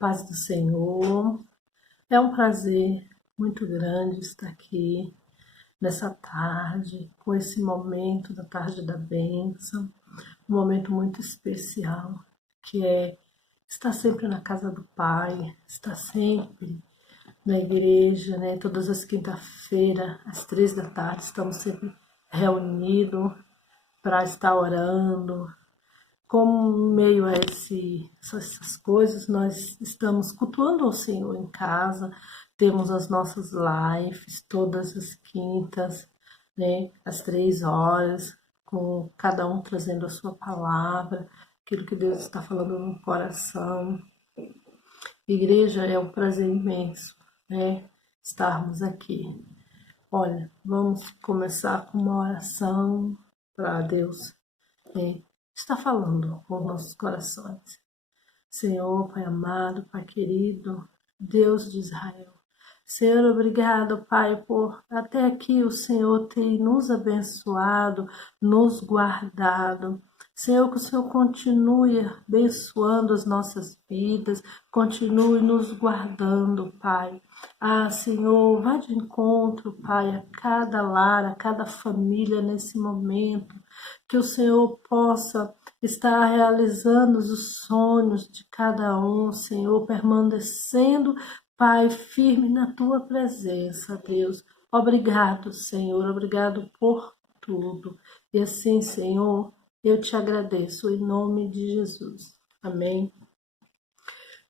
Paz do Senhor. É um prazer muito grande estar aqui nessa tarde, com esse momento da tarde da bênção, um momento muito especial, que é estar sempre na casa do Pai, estar sempre na igreja, né? Todas as quinta-feiras, às 3 da tarde, estamos sempre reunidos para estar orando. Como meio a essas coisas, nós estamos cultuando ao Senhor em casa, temos as nossas lives todas as quintas, né, às 3 horas, com cada um trazendo a sua palavra, aquilo que Deus está falando no coração. Igreja, é um prazer imenso, né, estarmos aqui. Olha, vamos começar com uma oração para Deus, né, está falando com nossos corações. Senhor, Pai amado, Pai querido, Deus de Israel. Senhor, obrigado, Pai, por até aqui o Senhor ter nos abençoado, nos guardado. Senhor, que o Senhor continue abençoando as nossas vidas, continue nos guardando, Pai. Senhor, vá de encontro, Pai, a cada lar, a cada família nesse momento, que o Senhor possa estar realizando os sonhos de cada um, Senhor, permanecendo, Pai, firme na Tua presença, Deus. Obrigado, Senhor, obrigado por tudo. E assim, Senhor, eu te agradeço em nome de Jesus. Amém.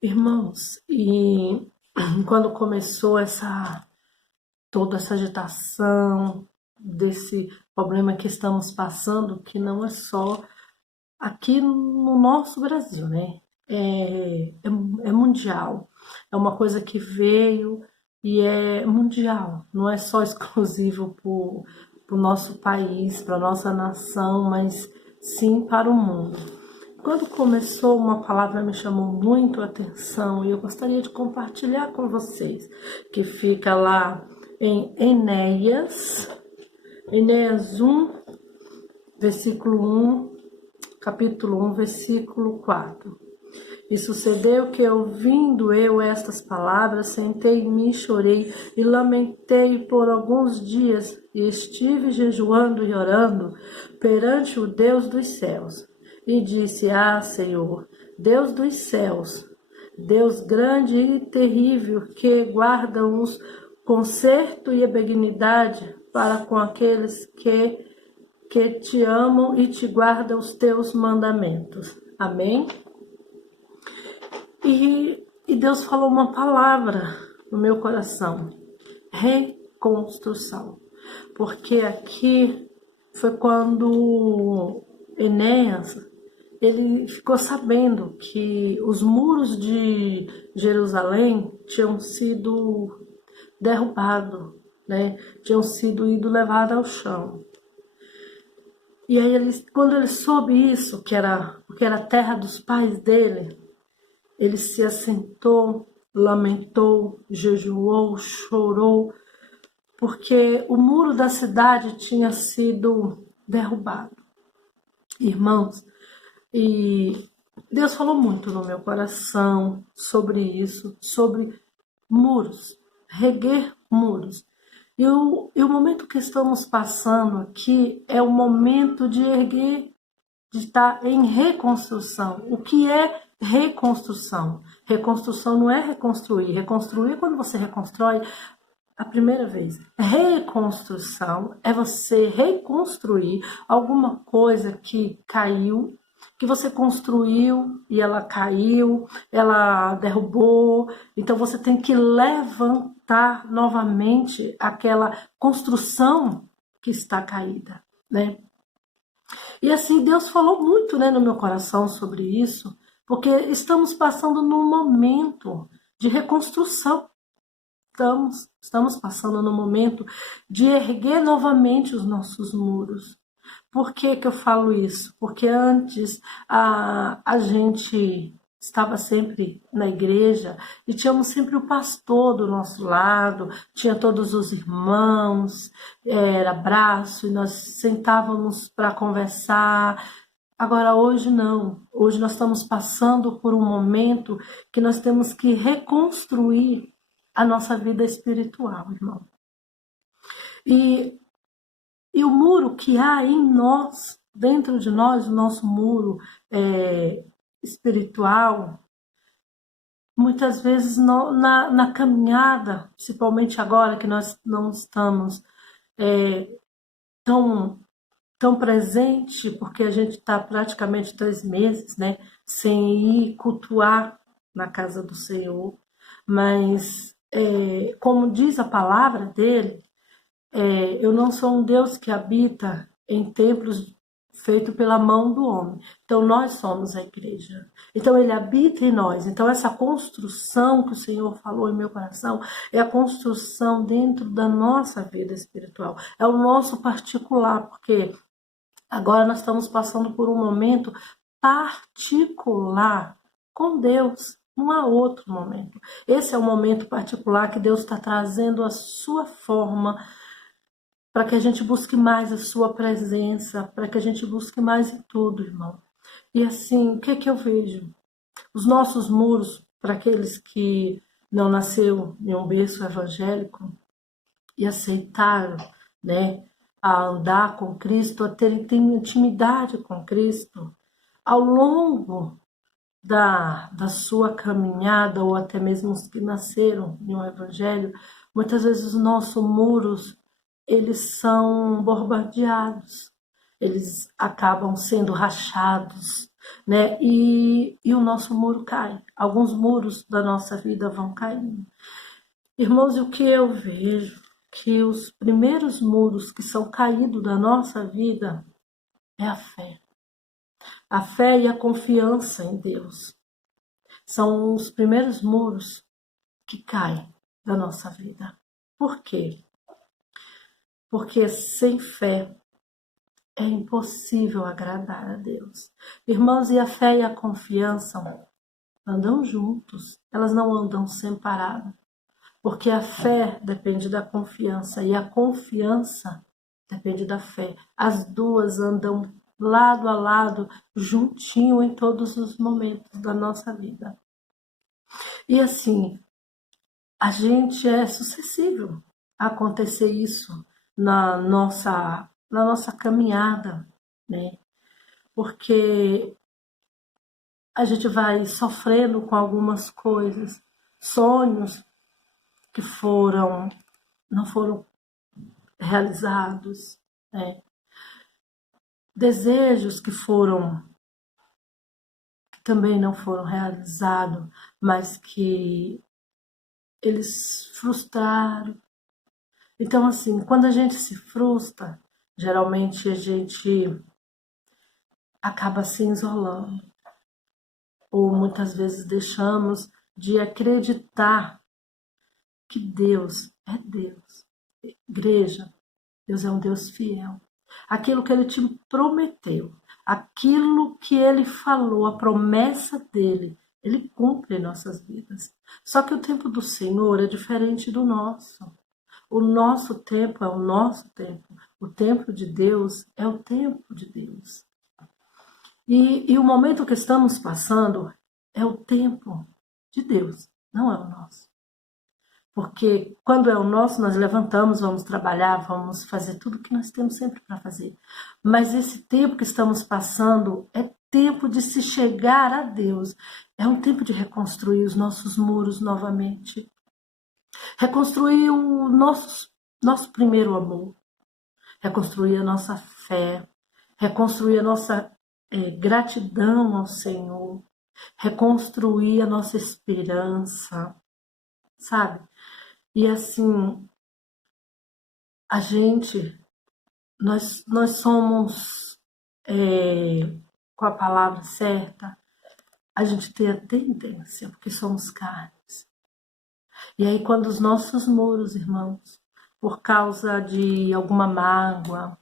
Irmãos, e quando começou toda essa agitação desse problema que estamos passando, que não é só aqui no nosso Brasil, né? É mundial. É uma coisa que veio e é mundial. Não é só exclusivo para o nosso país, para a nossa nação, mas sim para o mundo. Quando começou, uma palavra me chamou muito a atenção e eu gostaria de compartilhar com vocês, que fica lá em Enéas 1, versículo 1, capítulo 1, versículo 4. E sucedeu que, ouvindo eu estas palavras, sentei-me, chorei e lamentei por alguns dias, e estive jejuando e orando perante o Deus dos céus. E disse: Senhor, Deus dos céus, Deus grande e terrível, que guarda os conserto e a benignidade para com aqueles que te amam e te guardam os teus mandamentos. Amém? E Deus falou uma palavra no meu coração: reconstrução. Porque aqui foi quando Enéas, ele ficou sabendo que os muros de Jerusalém tinham sido derrubados, né? Tinham sido levados ao chão. E aí, quando ele soube isso, porque era a terra dos pais dele, ele se assentou, lamentou, jejuou, chorou, porque o muro da cidade tinha sido derrubado. Irmãos, e Deus falou muito no meu coração sobre isso, sobre muros, reguer muros. E o momento que estamos passando aqui é o momento de erguer, de estar em reconstrução. O que é reconstrução? Reconstrução não é reconstruir. Reconstruir é quando você reconstrói a primeira vez. Reconstrução é você reconstruir alguma coisa que caiu, que você construiu e ela caiu, ela derrubou. Então você tem que levantar novamente aquela construção que está caída, né? E assim, Deus falou muito, né, no meu coração sobre isso, porque estamos passando num momento de reconstrução. Estamos passando num momento de erguer novamente os nossos muros. Por que eu falo isso? Porque antes a gente estava sempre na igreja e tínhamos sempre o pastor do nosso lado, tinha todos os irmãos, era abraço, e nós sentávamos para conversar. Agora, hoje não. Hoje nós estamos passando por um momento que nós temos que reconstruir a nossa vida espiritual, irmão. E, e o muro que há em nós, dentro de nós, o nosso muro espiritual, muitas vezes na caminhada, principalmente agora que nós não estamos tão tão presente, porque a gente está praticamente 3 meses, né, sem ir cultuar na casa do Senhor, mas como diz a palavra dele, eu não sou um Deus que habita em templos feito pela mão do homem. Então nós somos a igreja. Então ele habita em nós. Então essa construção que o Senhor falou em meu coração é a construção dentro da nossa vida espiritual. É o nosso particular, porque agora nós estamos passando por um momento particular com Deus. Não há outro momento. Esse é o momento particular que Deus está trazendo a sua forma para que a gente busque mais a sua presença, para que a gente busque mais em tudo, irmão. E assim, o que é que eu vejo? Os nossos muros, para aqueles que não nasceu em um berço evangélico e aceitaram, né, a andar com Cristo, a ter intimidade com Cristo, ao longo da sua caminhada, ou até mesmo os que nasceram em um evangelho, muitas vezes os nossos muros, eles são bombardeados, eles acabam sendo rachados, né? E o nosso muro cai. Alguns muros da nossa vida vão caindo. Irmãos, e o que eu vejo? Que os primeiros muros que são caídos da nossa vida é a fé. A fé e a confiança em Deus. São os primeiros muros que caem da nossa vida. Por quê? Porque sem fé é impossível agradar a Deus. Irmãos, e a fé e a confiança andam juntos, elas não andam separadas. Porque a fé depende da confiança e a confiança depende da fé. As duas andam lado a lado, juntinho em todos os momentos da nossa vida. E assim, a gente é suscetível a acontecer isso na nossa caminhada, né? Porque a gente vai sofrendo com algumas coisas, sonhos que não foram realizados, né? Desejos que também não foram realizados, mas que eles frustraram. Então, assim, quando a gente se frustra, geralmente a gente acaba se isolando, ou muitas vezes deixamos de acreditar que Deus é Deus. Igreja, Deus é um Deus fiel. Aquilo que Ele te prometeu, aquilo que Ele falou, a promessa dEle, Ele cumpre em nossas vidas. Só que o tempo do Senhor é diferente do nosso. O nosso tempo é o nosso tempo. O tempo de Deus é o tempo de Deus. E o momento que estamos passando é o tempo de Deus, não é o nosso. Porque quando é o nosso, nós levantamos, vamos trabalhar, vamos fazer tudo o que nós temos sempre para fazer. Mas esse tempo que estamos passando é tempo de se chegar a Deus. É um tempo de reconstruir os nossos muros novamente. Reconstruir o nosso primeiro amor. Reconstruir a nossa fé. Reconstruir a nossa gratidão ao Senhor. Reconstruir a nossa esperança. Sabe? E assim, nós somos, com a palavra certa, a gente tem a tendência, porque somos carnes. E aí quando os nossos muros, irmãos, por causa de alguma mágoa,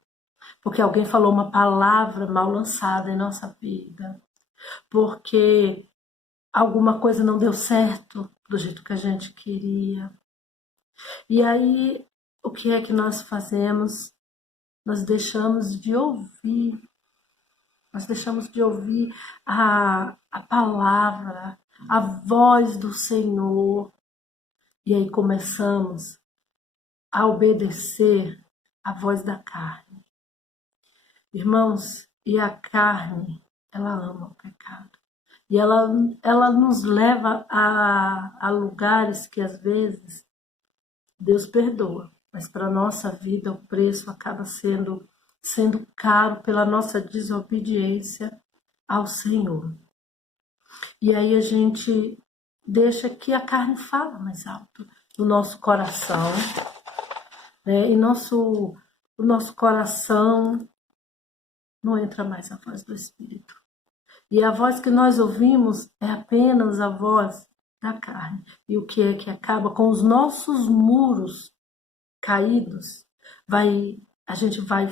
porque alguém falou uma palavra mal lançada em nossa vida, porque alguma coisa não deu certo do jeito que a gente queria. E aí, o que é que nós fazemos? Nós deixamos de ouvir Nós deixamos de ouvir a palavra, a voz do Senhor. E aí começamos a obedecer a voz da carne. Irmãos, e a carne, ela ama o pecado. E ela nos leva a lugares que às vezes Deus perdoa. Mas para a nossa vida o preço acaba sendo caro pela nossa desobediência ao Senhor. E aí a gente deixa que a carne fala mais alto no nosso coração, né? E o nosso coração não entra mais a voz do Espírito. E a voz que nós ouvimos é apenas a voz da carne. E o que é que acaba com os nossos muros caídos? A gente vai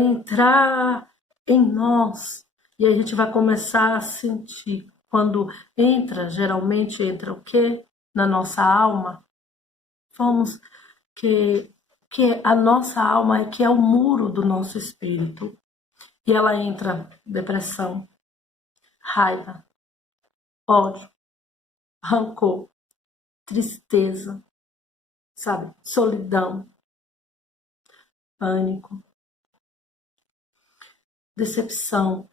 entrar em nós. E a gente vai começar a sentir. Quando geralmente entra o quê? Na nossa alma. Que a nossa alma é que é o muro do nosso espírito. E ela entra depressão, raiva, ódio, rancor, tristeza, sabe? Solidão, pânico, decepção,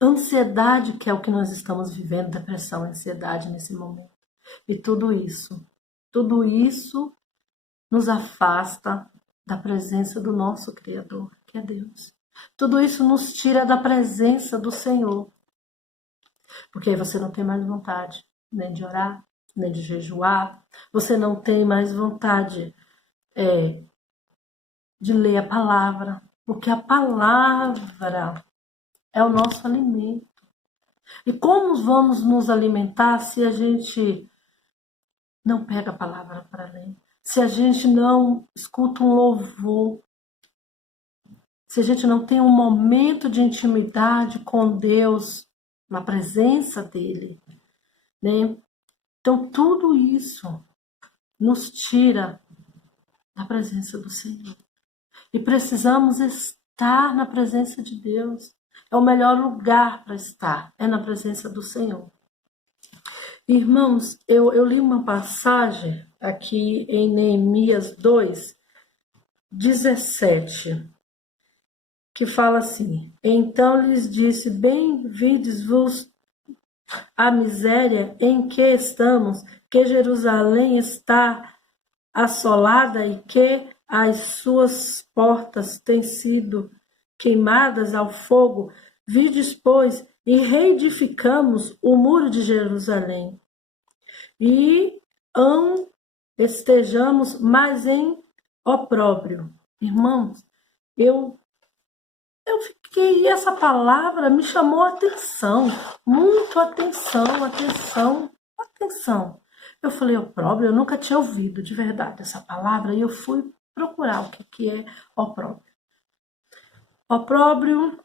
ansiedade, que é o que nós estamos vivendo, depressão, ansiedade nesse momento. E tudo isso nos afasta da presença do nosso Criador, que é Deus. Tudo isso nos tira da presença do Senhor. Porque aí você não tem mais vontade nem de orar, nem de jejuar. Você não tem mais vontade de ler a palavra. Porque a palavra é o nosso alimento. E como vamos nos alimentar se a gente não pega a palavra para ler? Se a gente não escuta um louvor? Se a gente não tem um momento de intimidade com Deus, na presença dele, né? Então tudo isso nos tira da presença do Senhor. E precisamos estar na presença de Deus. É o melhor lugar para estar, é na presença do Senhor. Irmãos, eu li uma passagem aqui em Neemias 2:17, que fala assim: então lhes disse, bem vides-vos a miséria em que estamos, que Jerusalém está assolada e que as suas portas têm sido queimadas ao fogo. Vides, pois, e reedificamos o muro de Jerusalém, e estejamos mais em opróbrio. Irmãos, eu fiquei, e essa palavra me chamou a atenção, muito atenção. Eu falei, opróbrio, eu nunca tinha ouvido de verdade essa palavra, e eu fui procurar o que é opróbrio. Opróbrio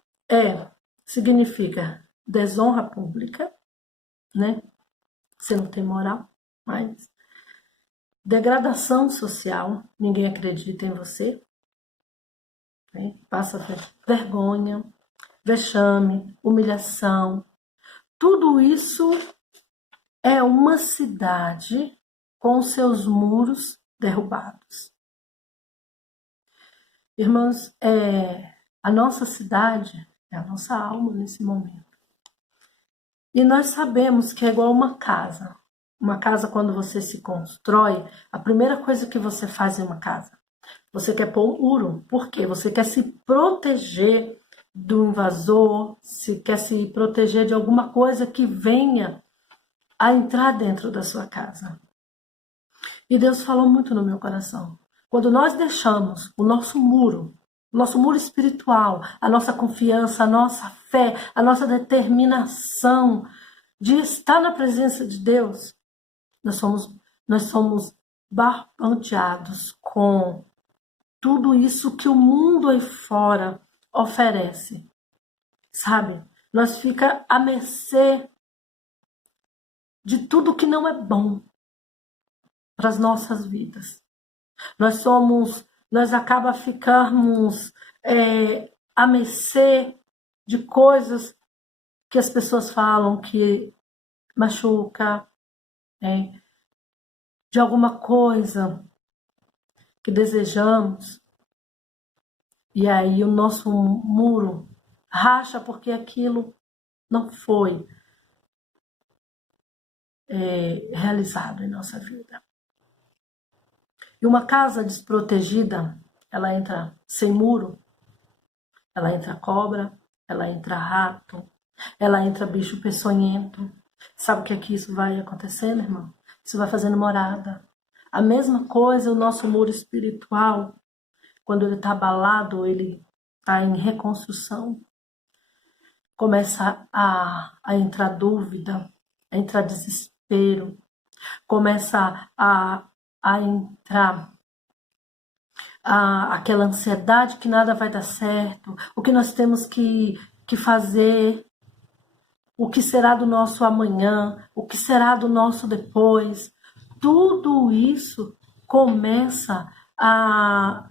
significa desonra pública, né? Você não tem moral, mas degradação social, ninguém acredita em você, né? Passa vergonha, vexame, humilhação. Tudo isso é uma cidade com seus muros derrubados. Irmãos, a nossa cidade é a nossa alma nesse momento. E nós sabemos que é igual uma casa. Uma casa, quando você se constrói, a primeira coisa que você faz em uma casa, você quer pôr um muro. Por quê? Você quer se proteger do invasor, quer se proteger de alguma coisa que venha a entrar dentro da sua casa. E Deus falou muito no meu coração. Quando nós deixamos o nosso muro espiritual, a nossa confiança, a nossa fé, a nossa determinação de estar na presença de Deus, nós somos barbanteados com tudo isso que o mundo aí fora oferece, sabe? Nós fica à mercê de tudo que não é bom para as nossas vidas. Nós acaba ficarmos à mercê de coisas que as pessoas falam que machuca, né? De alguma coisa que desejamos, e aí o nosso muro racha porque aquilo não foi realizado em nossa vida. E uma casa desprotegida, ela entra sem muro, ela entra cobra, ela entra rato, ela entra bicho peçonhento. Sabe o que é que isso vai acontecendo, irmão? Isso vai fazendo morada. A mesma coisa o nosso muro espiritual, quando ele está abalado, ele está em reconstrução, começa a entrar dúvida, a entrar desespero, começa a entrar aquela ansiedade que nada vai dar certo, o que nós temos que fazer, o que será do nosso amanhã, o que será do nosso depois. Tudo isso começa a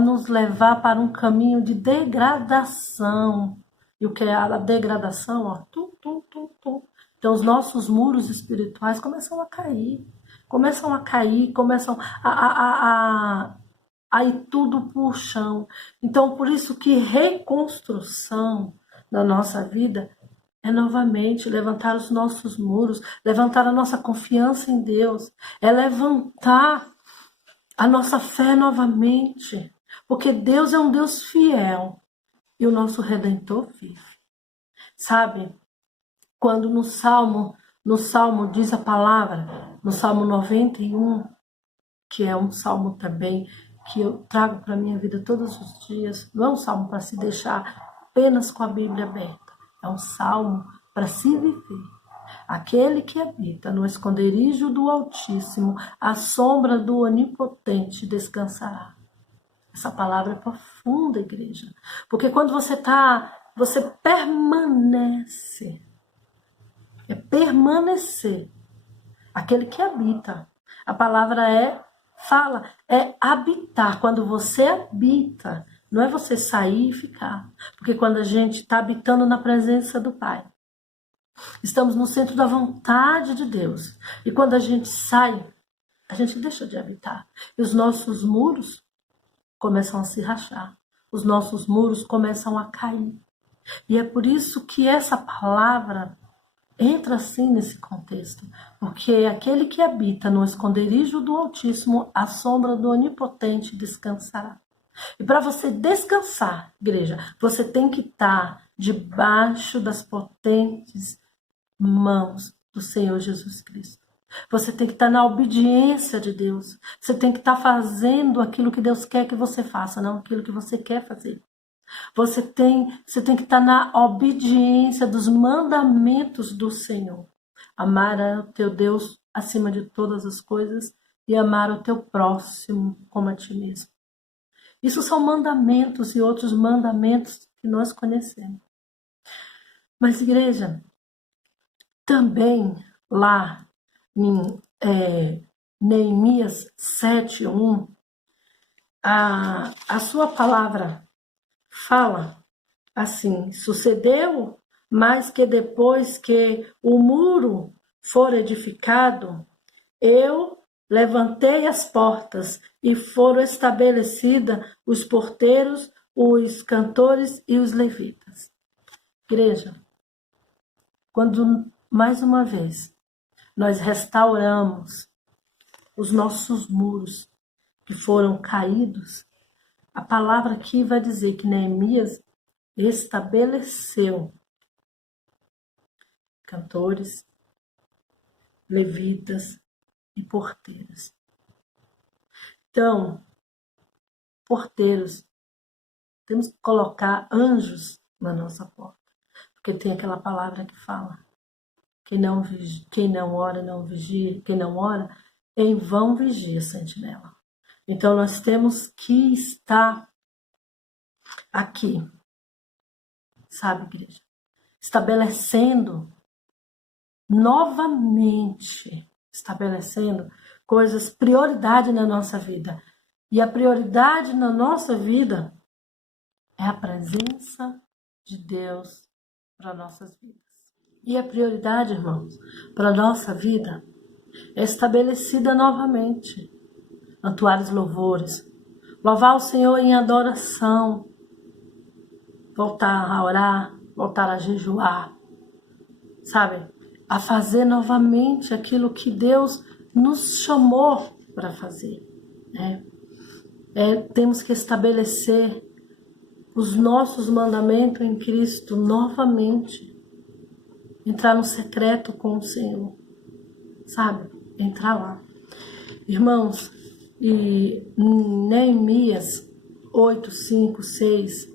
nos levar para um caminho de degradação. E o que é a degradação? Ó, Então os nossos muros espirituais começam a cair, começam a ir tudo por chão. Então por isso que reconstrução na nossa vida é novamente levantar os nossos muros, levantar a nossa confiança em Deus, é levantar a nossa fé novamente, porque Deus é um Deus fiel e o nosso Redentor vive. Sabe, quando no Salmo diz a palavra, no Salmo 91, que é um salmo também que eu trago para a minha vida todos os dias, não é um salmo para se deixar apenas com a Bíblia aberta, é um salmo para se viver. Aquele que habita no esconderijo do Altíssimo, à sombra do Onipotente descansará. Essa palavra é profunda, igreja. Porque quando você permanece. É permanecer. Aquele que habita. A palavra é habitar. Quando você habita, não é você sair e ficar. Porque quando a gente está habitando na presença do Pai, estamos no centro da vontade de Deus. E quando a gente sai, a gente deixa de habitar. E os nossos muros começam a se rachar. Os nossos muros começam a cair. E é por isso que essa palavra entra assim nesse contexto. Porque aquele que habita no esconderijo do Altíssimo, à sombra do Onipotente descansará. E para você descansar, igreja, você tem que estar debaixo das potentes mãos do Senhor Jesus Cristo. Você tem que estar na obediência de Deus. Você tem que estar fazendo aquilo que Deus quer que você faça, não aquilo que você quer fazer. Você tem que estar na obediência dos mandamentos do Senhor. Amar o teu Deus acima de todas as coisas e amar o teu próximo como a ti mesmo. Isso são mandamentos e outros mandamentos que nós conhecemos. Mas, igreja, também lá em Neemias 7:1, a sua palavra fala assim: sucedeu, mas que depois que o muro for edificado, eu levantei as portas e foram estabelecidas os porteiros, os cantores e os levitas. Igreja, quando mais uma vez nós restauramos os nossos muros que foram caídos, a palavra aqui vai dizer que Neemias estabeleceu cantores, levitas e porteiros. Então, porteiros, temos que colocar anjos na nossa porta, porque tem aquela palavra que fala: quem não ora, não vigia, quem não ora, em vão vigia a sentinela. Então, nós temos que estar aqui, sabe, igreja? Estabelecendo novamente, coisas, prioridade na nossa vida. E a prioridade na nossa vida é a presença de Deus para nossas vidas. E a prioridade, irmãos, para a nossa vida é estabelecida novamente. Entoar os louvores, louvar o Senhor em adoração, voltar a orar, voltar a jejuar, sabe? A fazer novamente aquilo que Deus nos chamou para fazer, né? Temos que estabelecer os nossos mandamentos em Cristo novamente. Entrar no secreto com o Senhor, sabe? Entrar lá. Irmãos, e Neemias 8, 5, 6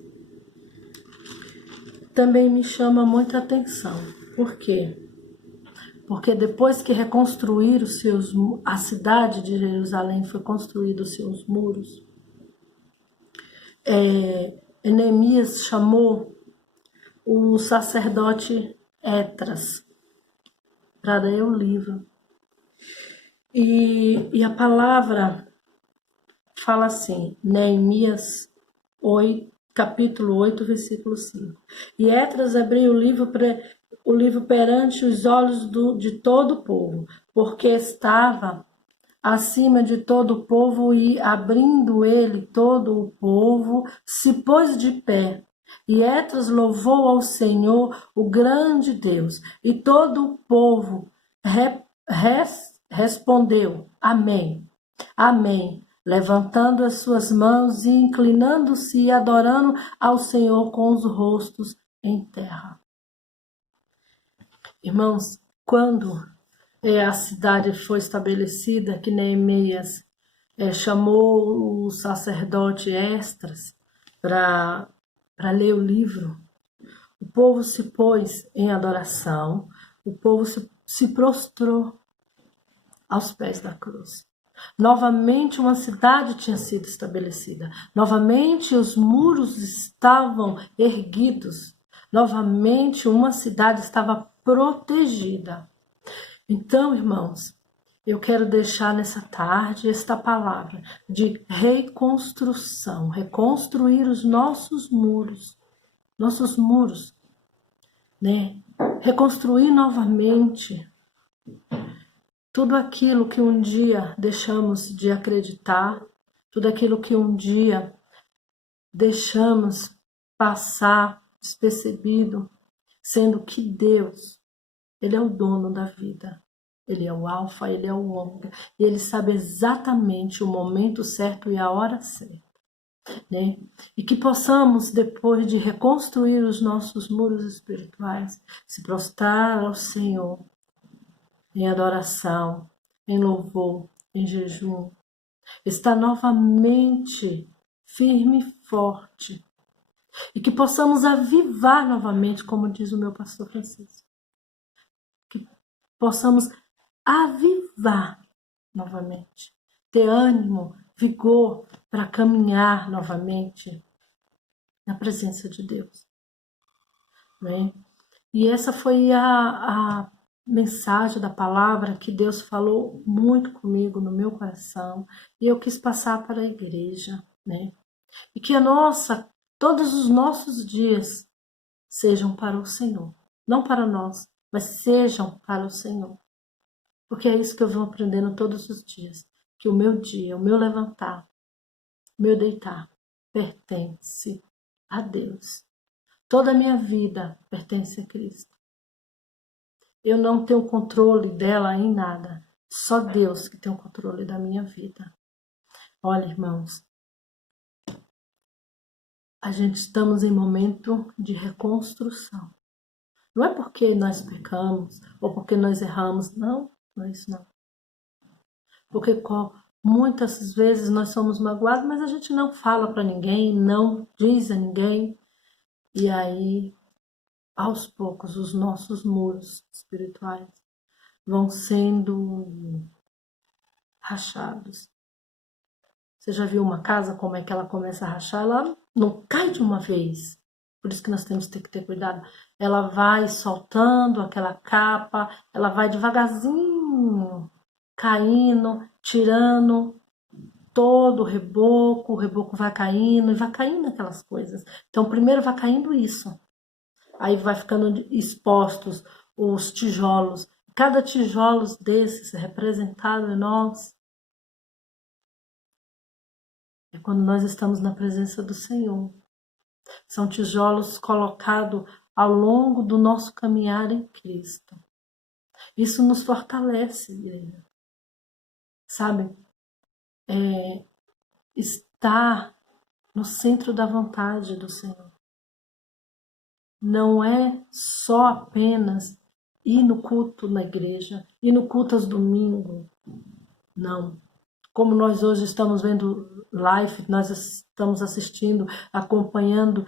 também me chama muita atenção. Por quê? Porque depois que reconstruíram a cidade de Jerusalém, foi construído os seus muros, Neemias chamou o sacerdote Esdras para ler o livro. E a palavra fala assim, Neemias 8, capítulo 8, versículo 5. E Esdras abriu o livro perante os olhos de todo o povo, porque estava acima de todo o povo, e abrindo ele todo o povo, se pôs de pé. E Esdras louvou ao Senhor, o grande Deus, e todo o povo respondeu, amém, amém, levantando as suas mãos e inclinando-se e adorando ao Senhor com os rostos em terra. Irmãos, quando a cidade foi estabelecida, que Neemias chamou o sacerdote Esdras para ler o livro, o povo se pôs em adoração, o povo se prostrou aos pés da cruz. Novamente uma cidade tinha sido estabelecida. Novamente os muros estavam erguidos. Novamente uma cidade estava protegida. Então, irmãos, eu quero deixar nessa tarde esta palavra de reconstrução, reconstruir os nossos muros, né? Reconstruir novamente tudo aquilo que um dia deixamos de acreditar, tudo aquilo que um dia deixamos passar despercebido, sendo que Deus, Ele é o dono da vida. Ele é o alfa, Ele é o ômega. E Ele sabe exatamente o momento certo e a hora certa, né? E que possamos, depois de reconstruir os nossos muros espirituais, se prostrar ao Senhor em adoração, em louvor, em jejum. Estar novamente firme e forte. E que possamos avivar novamente, como diz o meu pastor Francisco. Que possamos avivar novamente. Ter ânimo, vigor para caminhar novamente na presença de Deus. Né? E essa foi a mensagem da palavra que Deus falou muito comigo no meu coração, e eu quis passar para a igreja, né? E que todos os nossos dias sejam para o Senhor, não para nós, mas sejam para o Senhor, porque é isso que eu vou aprendendo todos os dias, que o meu dia, o meu levantar, o meu deitar pertence a Deus. Toda a minha vida pertence a Cristo. Eu não tenho controle dela em nada. Só Deus que tem o controle da minha vida. Olha, irmãos, estamos em momento de reconstrução. Não é porque nós pecamos ou porque nós erramos, não é isso não. Porque muitas vezes nós somos magoados, mas a gente não fala para ninguém, não diz a ninguém. E aí, aos poucos, os nossos muros espirituais vão sendo rachados. Você já viu uma casa, como é que ela começa a rachar? Ela não cai de uma vez. Por isso que nós temos que ter cuidado. Ela vai soltando aquela capa, ela vai devagarzinho caindo, tirando todo o reboco vai caindo e vai caindo aquelas coisas. Então, primeiro vai caindo isso. Aí vai ficando expostos os tijolos. Cada tijolo desses representado em nós é quando nós estamos na presença do Senhor. São tijolos colocados ao longo do nosso caminhar em Cristo. Isso nos fortalece, igreja. Sabe? Estar no centro da vontade do Senhor. Não é só apenas ir no culto na igreja, ir no culto aos domingos. Não. Como nós hoje estamos vendo live, nós estamos assistindo, acompanhando,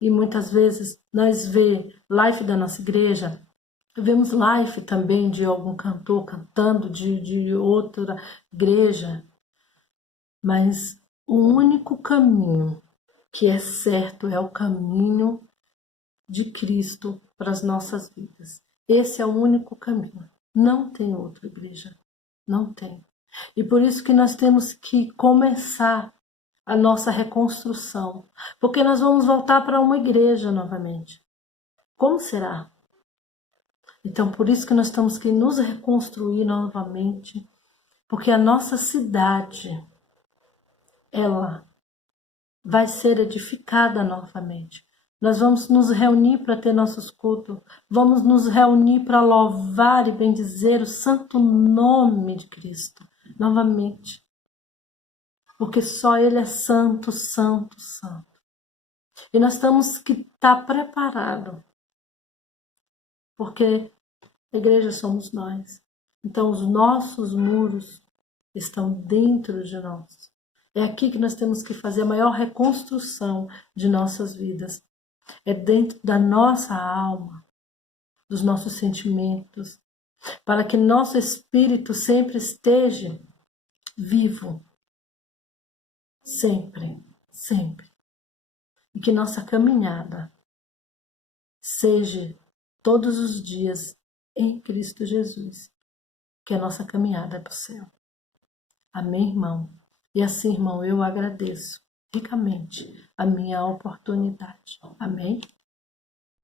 e muitas vezes nós vemos live da nossa igreja, vemos live também de algum cantor cantando de outra igreja, mas o único caminho que é certo é o caminho de Cristo para as nossas vidas. Esse é o único caminho. Não tem outra, igreja. Não tem. E por isso que nós temos que começar a nossa reconstrução. Porque nós vamos voltar para uma igreja novamente. Como será? Então, por isso que nós temos que nos reconstruir novamente. Porque a nossa cidade, ela vai ser edificada novamente. Nós vamos nos reunir para ter nossos cultos. Vamos nos reunir para louvar e bendizer o santo nome de Cristo. Novamente. Porque só Ele é santo, santo, santo. E nós temos que estar preparados. Porque a igreja somos nós. Então os nossos muros estão dentro de nós. É aqui que nós temos que fazer a maior reconstrução de nossas vidas. É dentro da nossa alma, dos nossos sentimentos, para que nosso espírito sempre esteja vivo. Sempre, sempre. E que nossa caminhada seja todos os dias em Cristo Jesus. Que a nossa caminhada é para o céu. Amém, irmão? E assim, irmão, eu agradeço ricamente a minha oportunidade. Amém?